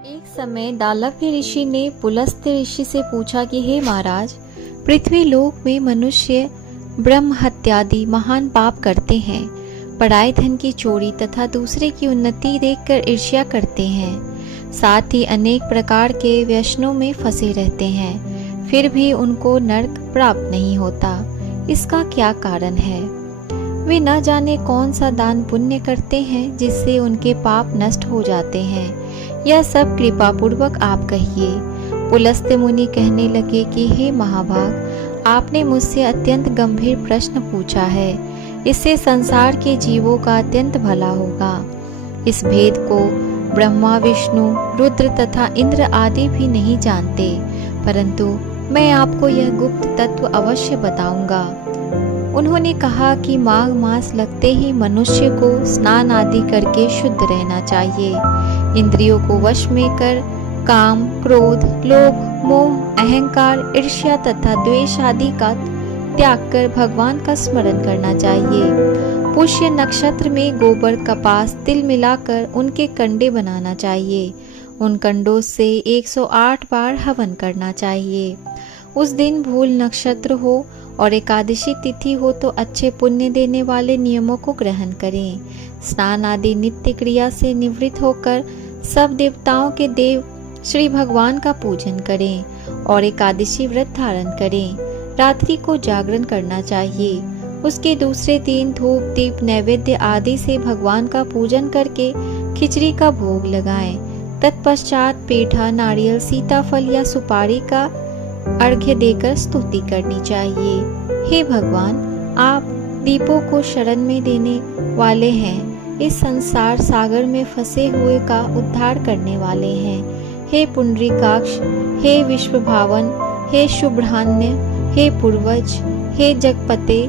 एक समय दालव्य ऋषि ने पुलस्त्य ऋषि से पूछा कि हे महाराज, पृथ्वी लोक में मनुष्य ब्रह्म हत्यादि महान पाप करते हैं, पराये धन की चोरी तथा दूसरे की उन्नति देखकर ईर्ष्या करते हैं, साथ ही अनेक प्रकार के व्यसनों में फंसे रहते हैं, फिर भी उनको नरक प्राप्त नहीं होता। इसका क्या कारण है? वे न जाने कौन सा दान पुण्य करते हैं जिससे उनके पाप नष्ट हो जाते हैं। यह सब कृपा पूर्वक आप कहिए। पुलस्त्य मुनि कहने लगे कि हे महाभाग, आपने मुझसे अत्यंत गंभीर प्रश्न पूछा है। इससे संसार के जीवों का अत्यंत भला होगा। इस भेद को ब्रह्मा, विष्णु, रुद्र तथा इंद्र आदि भी नहीं जानते, परंतु मैं आपको यह गुप्त तत्व अवश्य बताऊंगा। उन्होंने कहा कि माघ मास लगते ही मनुष्य को स्नान आदि करके शुद्ध रहना चाहिए। इंद्रियों को वश में कर काम, क्रोध, लोभ, मोह, अहंकार, ईर्ष्या तथा द्वेष आदि का त्याग कर भगवान का स्मरण करना चाहिए। पुष्य नक्षत्र में गोबर, कपास, तिल मिलाकर उनके कंडे बनाना चाहिए। उन कंडों से 108 बार हवन करना चाहिए। उस दिन भूल नक्षत्र हो और एकादशी तिथि हो तो अच्छे पुण्य देने वाले नियमों को ग्रहण करें। स्नान आदि नित्य क्रिया से निवृत्त होकर सब देवताओं के देव श्री भगवान का पूजन करें और एकादशी व्रत धारण करें। रात्रि को जागरण करना चाहिए। उसके दूसरे दिन धूप, दीप, नैवेद्य आदि से भगवान का पूजन करके खिचड़ी का भोग लगाएं। तत्पश्चात पेठा, नारियल, सीताफल या सुपारी का अर्घ्य देकर स्तुति करनी चाहिए। हे भगवान, आप दीपों को शरण में देने वाले हैं। इस संसार सागर में फंसे हुए का उद्धार करने वाले हैं। हे पुंडरीकाक्ष, हे विश्वभावन, हे शुभ्रान्य, हे पूर्वज, हे जगपते,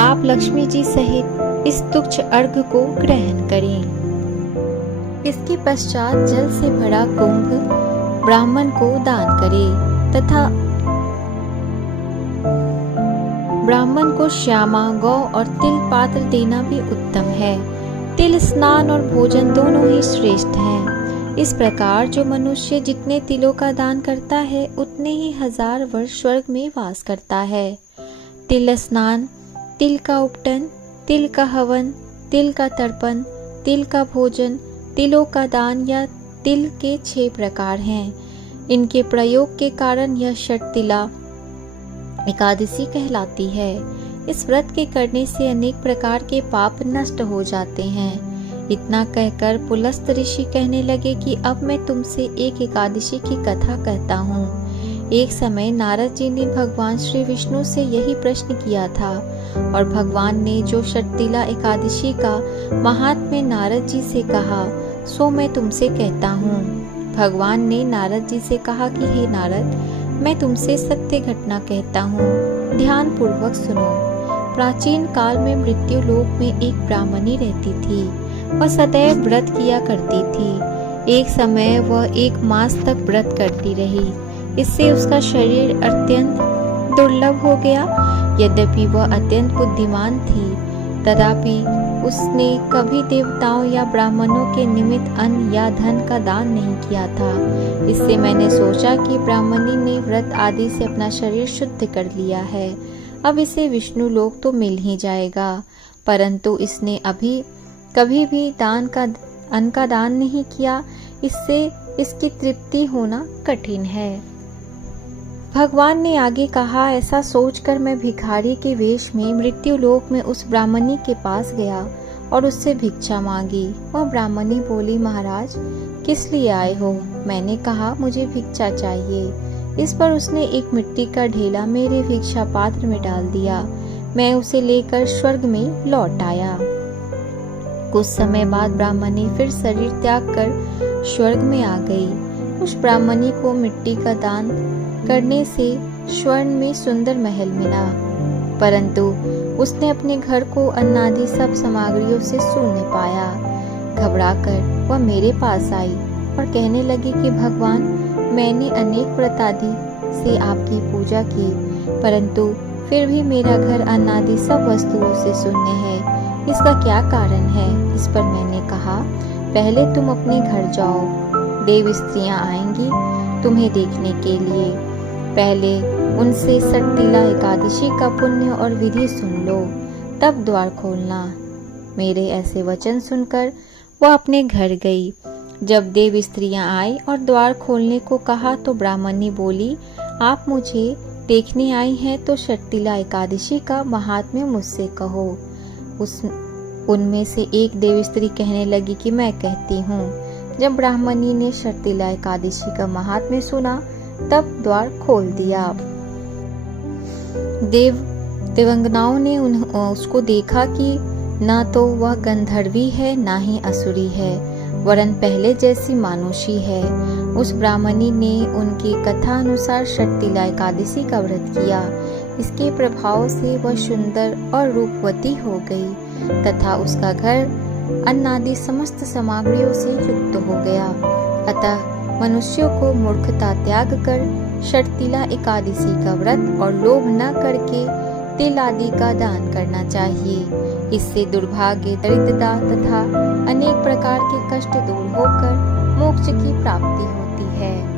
आप लक्ष्मी जी सहित इस तुच्छ अर्घ्य को ग्रहण करें। इसके पश्चात जल से भरा कुंभ ब्राह्मण को दान करें तथा ब्राह्मण को श्यामा, गौ और तिल पात्र देना भी उत्तम है। तिल स्नान और भोजन दोनों ही श्रेष्ठ हैं। इस प्रकार जो मनुष्य जितने तिलों का दान करता है उतने ही 1000 वर्ष स्वर्ग में वास करता है। तिल स्नान, तिल का उपटन, तिल का हवन, तिल का तर्पण, तिल का भोजन, तिलों का दान या तिल के 6 प्रकार हैं। इनके प्रयोग के कारण यह षटतिला एकादशी कहलाती है। इस व्रत के करने से अनेक प्रकार के पाप नष्ट हो जाते हैं। इतना कहकर पुलस्त्य ऋषि कहने लगे कि अब मैं तुमसे एक एकादशी की कथा कहता हूँ। एक समय नारद जी ने भगवान श्री विष्णु से यही प्रश्न किया था और भगवान ने जो षटतिला एकादशी का महात्म्य नारद जी से कहा सो मैं तुमसे कहता हूँ। भगवान ने नारद जी से कहा कि हे नारद, मैं तुमसे सत्य घटना कहता हूँ, ध्यान पूर्वक सुनो। प्राचीन काल में मृत्यु लोक में एक ब्राह्मणी रहती थी। वह सदैव व्रत किया करती थी। एक समय वह 1 मास तक व्रत करती रही। इससे उसका शरीर अत्यंत दुर्लभ हो गया। यद्यपि वह अत्यंत बुद्धिमान थी, तथापि उसने कभी देवताओं या ब्राह्मणों के निमित्त अन्न या धन का दान नहीं किया था। इससे मैंने सोचा कि ब्राह्मणी ने व्रत आदि से अपना शरीर शुद्ध कर लिया है, अब इसे विष्णु लोक तो मिल ही जाएगा। परंतु इसने अभी कभी भी अन्न का दान नहीं किया, इससे इसकी तृप्ति होना कठिन है। भगवान ने आगे कहा, ऐसा सोचकर मैं भिखारी के वेश में मृत्यु लोक में उस ब्राह्मणी के पास गया और उससे भिक्षा मांगी। वह ब्राह्मणी बोली, महाराज किस लिए आए हो? मैंने कहा, मुझे भिक्षा चाहिए। इस पर उसने एक मिट्टी का ढेला मेरे भिक्षा पात्र में डाल दिया। मैं उसे लेकर स्वर्ग में लौट आया। कुछ समय बाद ब्राह्मणी फिर शरीर त्याग कर स्वर्ग में आ गई। उस ब्राह्मणी को मिट्टी का दान करने से स्वर्ण में सुंदर महल मिला, परंतु उसने अपने घर को अन्नादि सब सामग्रियों से शून्य पाया। घबराकर वह मेरे पास आई और कहने लगी कि भगवान, मैंने अनेक व्रत आदि से आपकी पूजा की, परंतु फिर भी मेरा घर अन्नादि सब वस्तुओं से शून्य है। इसका क्या कारण है? इस पर मैंने कहा, पहले तुम अपने घर जाओ देव स्त्रियां आएंगी तुम्हें देखने के लिए। पहले उनसे षटतिला एकादशी का पुण्य और विधि सुन लो, तब द्वार खोलना। मेरे ऐसे वचन सुनकर वह अपने घर गई। जब देव स्त्रियां आई और द्वार खोलने को कहा तो ब्राह्मणी बोली, आप मुझे देखने आई हैं तो षटतिला एकादशी का महात्म्य मुझसे कहो। उनमें से एक देव स्त्री कहने लगी कि मैं कहती हूँ। जब ब्राह्मणी ने षटतिला एकादशी का महात्म्य सुना तब द्वार खोल दिया। देवंगनाओं ने उसको देखा कि न तो वह गंधर्वी है न ही असुरी है, वरन पहले जैसी मानुषी है। उस ब्राह्मणी ने उनकी कथा अनुसार षटतिला एकादशी का व्रत किया। इसके प्रभाव से वह सुंदर और रूपवती हो गई तथा उसका घर अन्न आदि समस्त सामग्रियों से युक्त हो गया। अतः मनुष्यों को मूर्खता त्याग कर षटतिला एकादशी का व्रत और लोभ न करके तिल आदि का दान करना चाहिए। इससे दुर्भाग्य, दरिद्रता तथा अनेक प्रकार के कष्ट दूर होकर मोक्ष की प्राप्ति होती है।